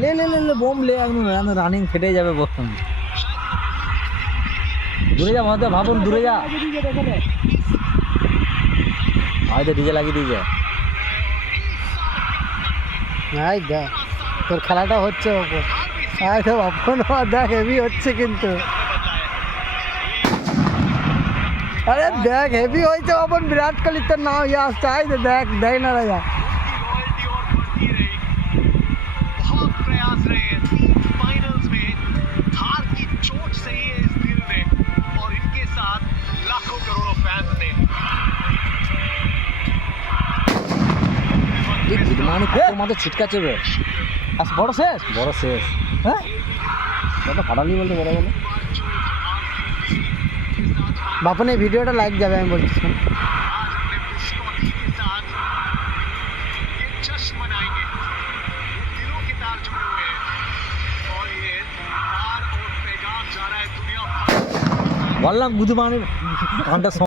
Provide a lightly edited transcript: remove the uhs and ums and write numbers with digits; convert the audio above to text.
ले ले ले ले बम ले একদম রানিং ফেটে যাবে বম। দূরে যা মহাদেব ভাবুন, দূরে যা। হয়তো ডিজে লাগিয়ে দিয়েছে। নাই দেখ তোর খেলাটা হচ্ছে ওপর, তো অপন দেখ হেভি হচ্ছে কিন্তু। আরে দেখ হেভি হয়েছে অপন, বিরাট কোহলি তোর নাম ইয়ে আসছে। আয় দেখ দেখ না রাজা। মাঝে ছিটকাচ্ছে বে। আজ বড় শেষ, বড় শেষ। হ্যাঁ কত ফাটালি বলতে বড় বলে। বাপন এই ভিডিওটা লাইক যাবে আমি বলছি। বললাম বুধ মানে ঘন্টা